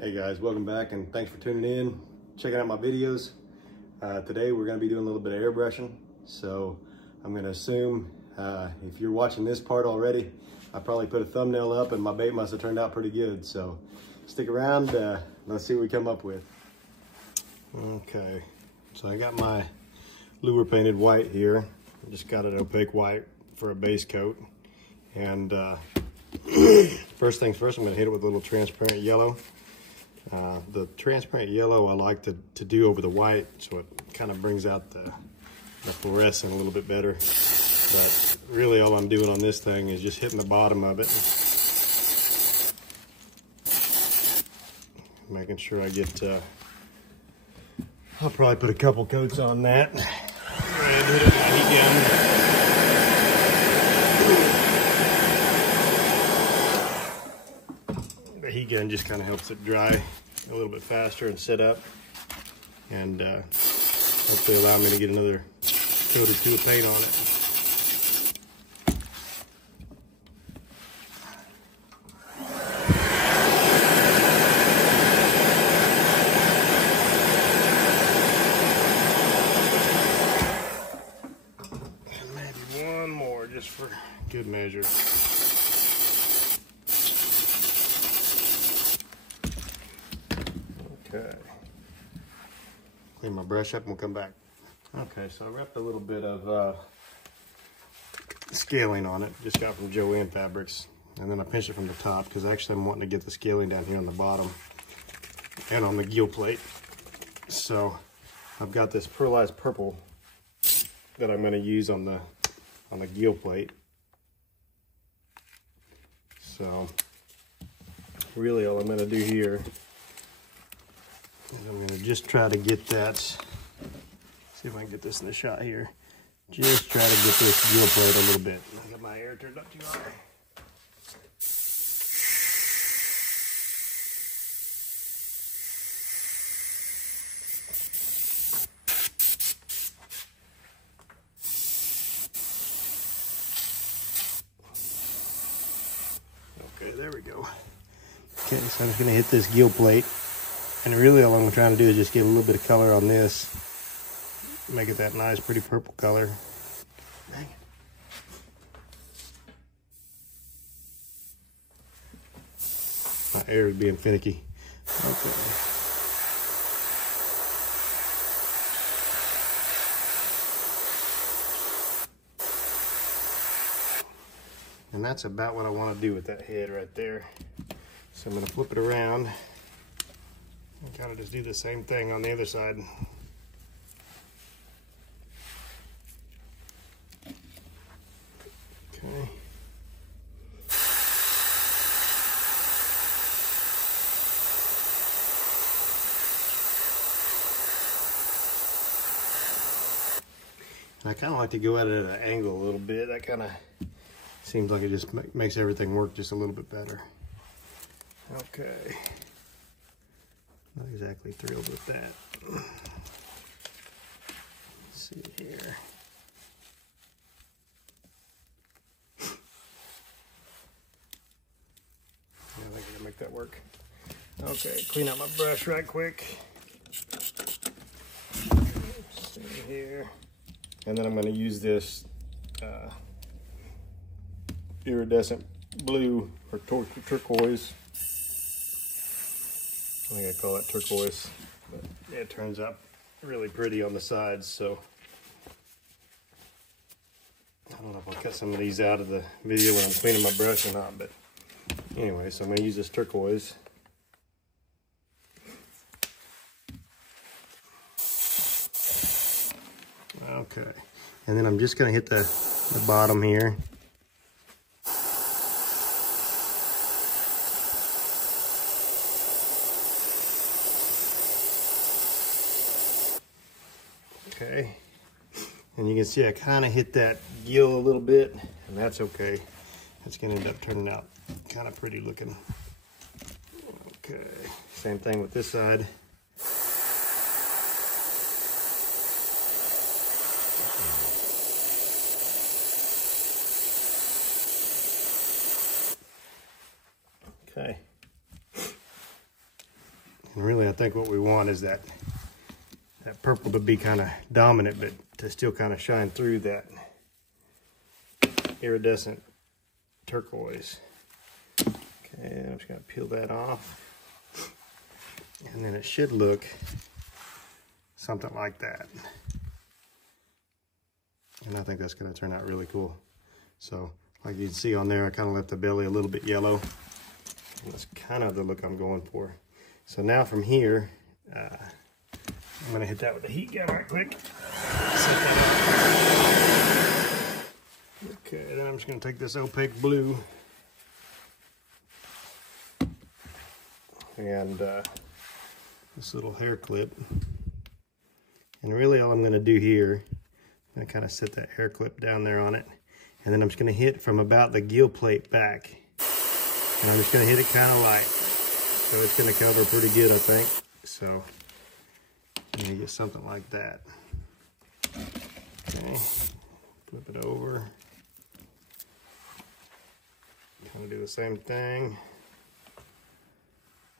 Hey guys, welcome back and thanks for tuning in, checking out my videos. Today we're going to be doing a little bit of airbrushing. So I'm going to assume if you're watching this part already, I probably put a thumbnail up and my bait must have turned out pretty good. So stick around, let's see what we come up with. Okay, so I got my lure painted white here. I just got an opaque white for a base coat. And first things first, I'm going to hit it with a little transparent yellow. The transparent yellow I like to do over the white, so it kind of brings out the fluorescent a little bit better. But really all I'm doing on this thing is just hitting the bottom of it, making sure I get, I'll probably put a couple coats on that. Ready to hit it with my heat gun. The heat gun just kind of helps it dry a little bit faster and set up, and hopefully allow me to get another coat or two of paint on it. And maybe one more just for good measure. Okay, clean my brush up and we'll come back. Okay, so I wrapped a little bit of scaling on it, just got from Joanne Fabrics, and then I pinched it from the top because actually I'm wanting to get the scaling down here on the bottom and on the gill plate. So I've got this pearlized purple that I'm going to use on the gill plate. So really all I'm going to do here, I'm going to just try to get that, see if I can get this in the shot here. Just try to get this gill plate a little bit. I got my air turned up too high. Okay, there we go. Okay, so I'm just going to hit this gill plate. And really all I'm trying to do is just get a little bit of color on this. Make it that nice, pretty purple color. Dang it. My air is being finicky. Okay. And that's about what I want to do with that head right there. So I'm going to flip it around and kind of just do the same thing on the other side. Okay. And I kind of like to go at it at an angle a little bit. That kind of seems like it just makes everything work just a little bit better. Okay. Not exactly thrilled with that. Let's see here. I think I can make that work. Okay, clean out my brush right quick. Let's see here. And then I'm going to use this iridescent blue or turquoise. I think I call it turquoise, but yeah, it turns out really pretty on the sides. So I don't know if I'll cut some of these out of the video when I'm cleaning my brush or not, but anyway, so I'm going to use this turquoise. Okay, and then I'm just going to hit the bottom here. Okay, and you can see I kind of hit that gill a little bit, and that's okay. It's going to end up turning out kind of pretty looking. Okay, same thing with this side. Okay. And really, I think what we want is that purple to be kind of dominant, but to still kind of shine through that iridescent turquoise. Okay, I'm just gonna peel that off. And then it should look something like that. And I think that's gonna turn out really cool. So, like you can see on there, I kind of left the belly a little bit yellow. And that's kind of the look I'm going for. So now from here, I'm gonna hit that with the heat gun right quick. Set that up. Okay, then I'm just gonna take this opaque blue and this little hair clip. And really all I'm gonna do here, I'm gonna kind of set that hair clip down there on it. And then I'm just gonna hit from about the gill plate back. And I'm just gonna hit it kind of light. So it's gonna cover pretty good, I think. So I'm gonna get something like that. Okay, flip it over. Kind of do the same thing.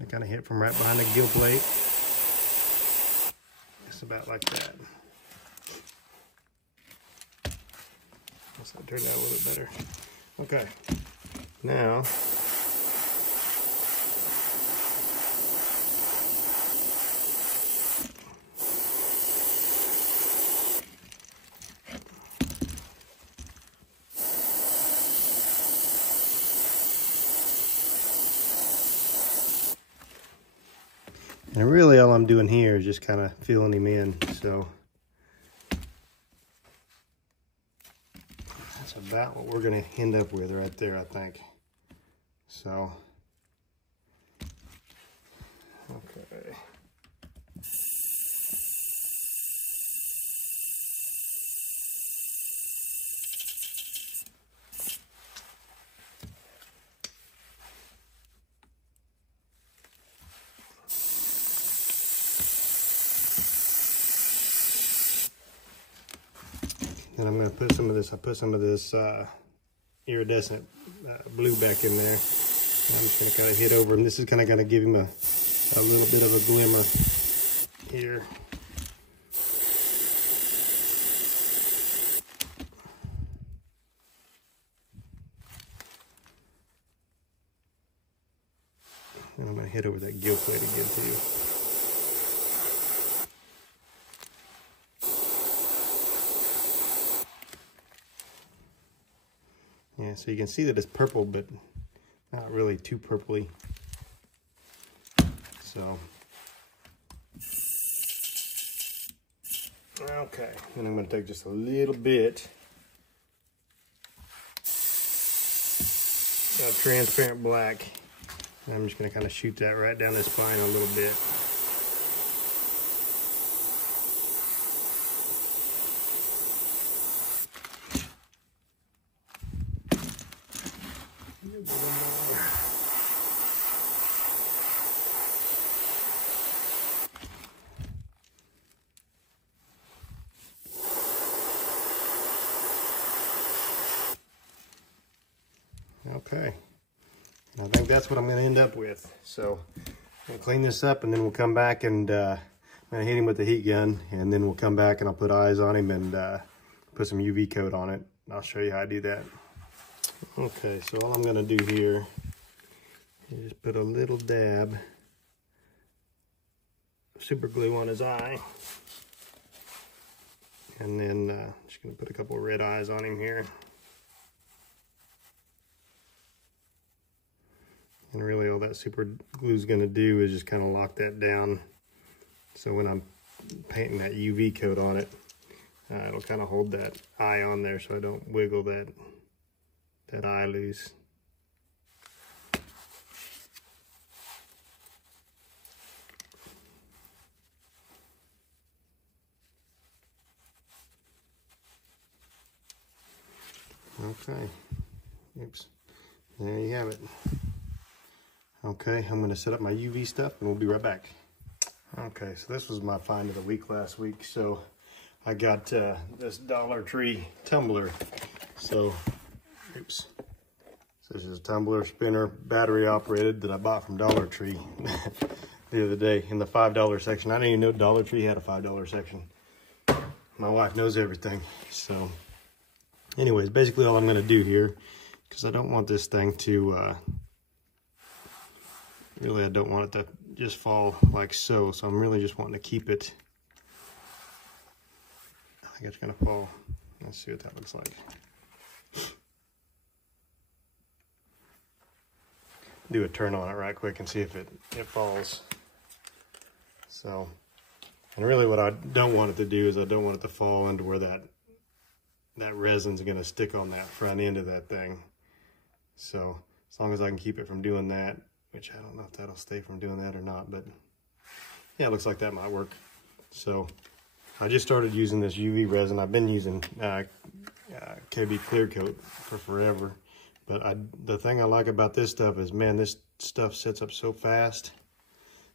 I kind of hit from right behind the gill plate. Just about like that. So that turned out a little bit better. Okay, now and really all I'm doing here is just kind of filling him in. So that's about what we're going to end up with right there, I think. So, okay. Then I'm going to put some of this, I put some of this iridescent blue back in there. And I'm just going to kind of hit over, and this is kind of going to give him a little bit of a glimmer here. And I'm going to hit over that gill plate again too. Yeah, so you can see that it's purple, but not really too purpley. So, okay, and I'm going to take just a little bit of transparent black, and I'm just going to kind of shoot that right down the spine a little bit. Okay, I think that's what I'm going to end up with. So I'm going to clean this up, and then we'll come back and I'm going to hit him with the heat gun, and then we'll come back and I'll put eyes on him and put some UV coat on it. I'll show you how I do that. Okay, so all I'm going to do here is just put a little dab of super glue on his eye, and then just going to put a couple of red eyes on him here. And really all that super glue is going to do is just kind of lock that down. So when I'm painting that UV coat on it, it'll kind of hold that eye on there so I don't wiggle that eye loose. Okay, oops, there you have it. Okay, I'm going to set up my UV stuff and we'll be right back. Okay, so this was my find of the week last week. So I got this Dollar Tree tumbler. So, oops. So this is a tumbler spinner, battery operated, that I bought from Dollar Tree. the other day in the $5 section. I didn't even know Dollar Tree had a $5 section. My wife knows everything. So anyways, basically all I'm going to do here, because I don't want this thing to, really I don't want it to just fall like so. So I'm really just wanting to keep it. I think it's going to fall. Let's see what that looks like. Do a turn on it right quick and see if it falls. So, and really what I don't want it to do is I don't want it to fall into where that resin's going to stick on that front end of that thing. So as long as I can keep it from doing that, which I don't know if that'll stay from doing that or not, but yeah, it looks like that might work. So I just started using this UV resin. I've been using KB Clear Coat for forever. But the thing I like about this stuff is, man, this stuff sets up so fast.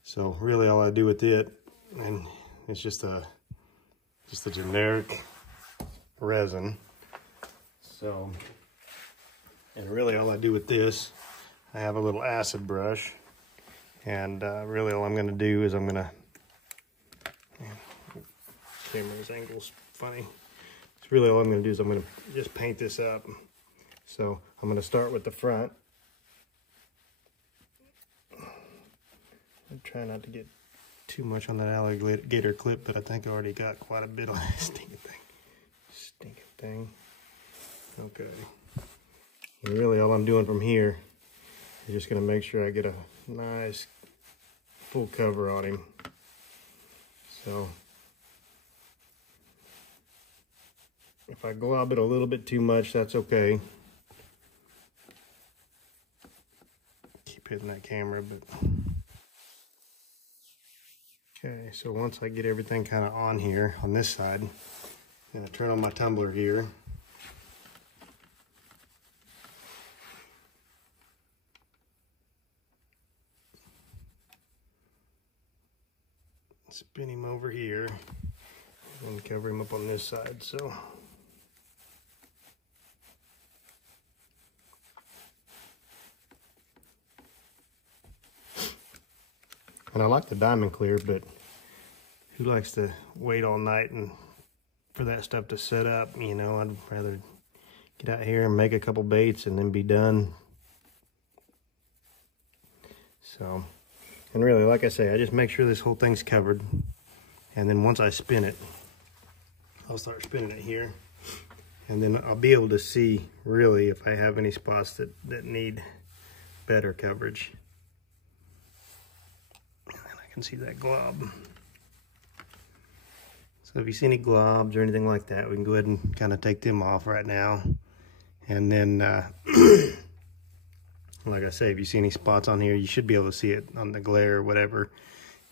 So really all I do with it, and it's just a generic resin. So, and really all I do with this, I have a little acid brush. And really all I'm going to do is I'm going to, camera's angle's funny. So really all I'm going to do is I'm going to just paint this up. So I'm going to start with the front. I'm trying not to get too much on that alligator clip, but I think I already got quite a bit on that stinking thing. Okay. And really all I'm doing from here is just going to make sure I get a nice full cover on him. So if I glob it a little bit too much, that's okay. Hitting that camera, but okay, so once I get everything kind of on here on this side, I'm gonna turn on my tumbler here. Spin him over here and cover him up on this side. So and I like the diamond clear, but who likes to wait all night and for that stuff to set up? You know, I'd rather get out here and make a couple baits and then be done. So, and really, like I say, I just make sure this whole thing's covered. And then once I spin it, I'll start spinning it here. And then I'll be able to see really if I have any spots that need better coverage. See that glob. So if you see any globs or anything like that, we can go ahead and kind of take them off right now. And then like I say, if you see any spots on here, you should be able to see it on the glare or whatever,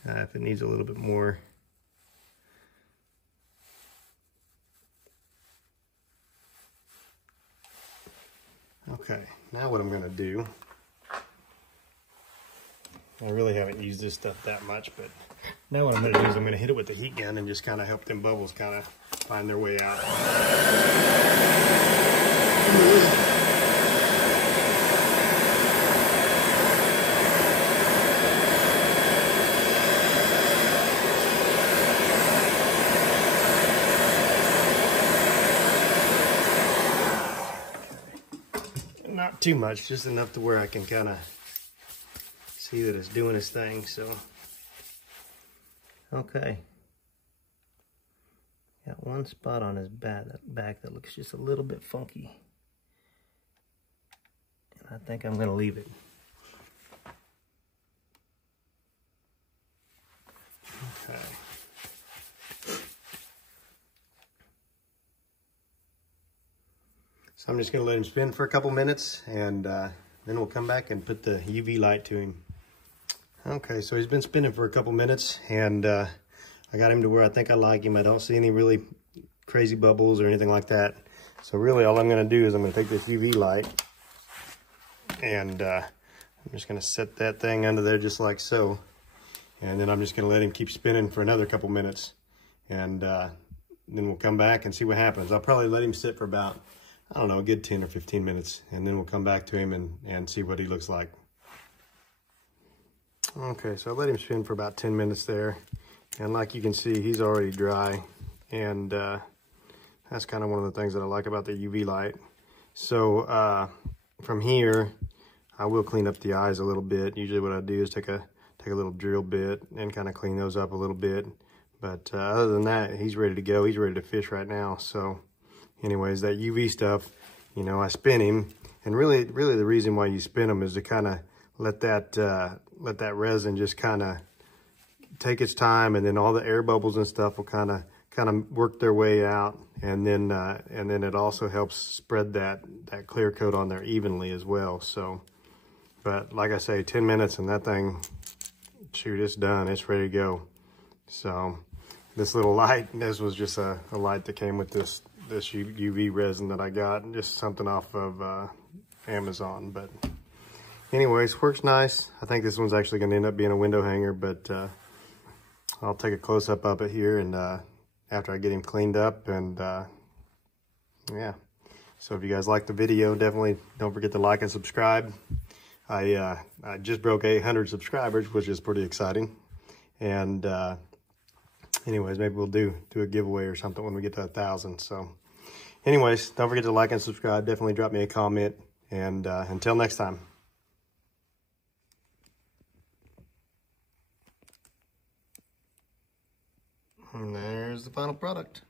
if it needs a little bit more. Okay, now what I'm going to do, I really haven't used this stuff that much, but now what I'm going to do is I'm going to hit it with the heat gun and just kind of help them bubbles kind of find their way out. Not too much, just enough to where I can kind of see that it's doing its thing. So okay, got one spot on his back that looks just a little bit funky, and I think I'm going to leave it. Okay. So I'm just going to let him spin for a couple minutes, and then we'll come back and put the UV light to him. Okay, so he's been spinning for a couple minutes, and I got him to where I think I like him. I don't see any really crazy bubbles or anything like that. So really all I'm going to do is I'm going to take this UV light, and I'm just going to set that thing under there just like so. And then I'm just going to let him keep spinning for another couple minutes, and then we'll come back and see what happens. I'll probably let him sit for about, I don't know, a good 10 or 15 minutes, and then we'll come back to him and see what he looks like. Okay, so I let him spin for about 10 minutes there. And like you can see, he's already dry. And that's kind of one of the things that I like about the UV light. So from here, I will clean up the eyes a little bit. Usually what I do is take a little drill bit and kind of clean those up a little bit. But other than that, he's ready to go. He's ready to fish right now. So anyways, that UV stuff, you know, I spin him. And really the reason why you spin them is to kind of let that resin just kind of take its time, and then all the air bubbles and stuff will kind of work their way out, and then it also helps spread that clear coat on there evenly as well. So, but like I say, 10 minutes and that thing, shoot, it's done. It's ready to go. So this little light, this was just a light that came with this UV resin that I got, just something off of Amazon. But anyways, works nice. I think this one's actually going to end up being a window hanger, but I'll take a close-up of it here and after I get him cleaned up. And yeah, so if you guys like the video, definitely don't forget to like and subscribe. I just broke 800 subscribers, which is pretty exciting. And anyways, maybe we'll do a giveaway or something when we get to 1,000. So anyways, don't forget to like and subscribe. Definitely drop me a comment. And until next time. And there's the final product.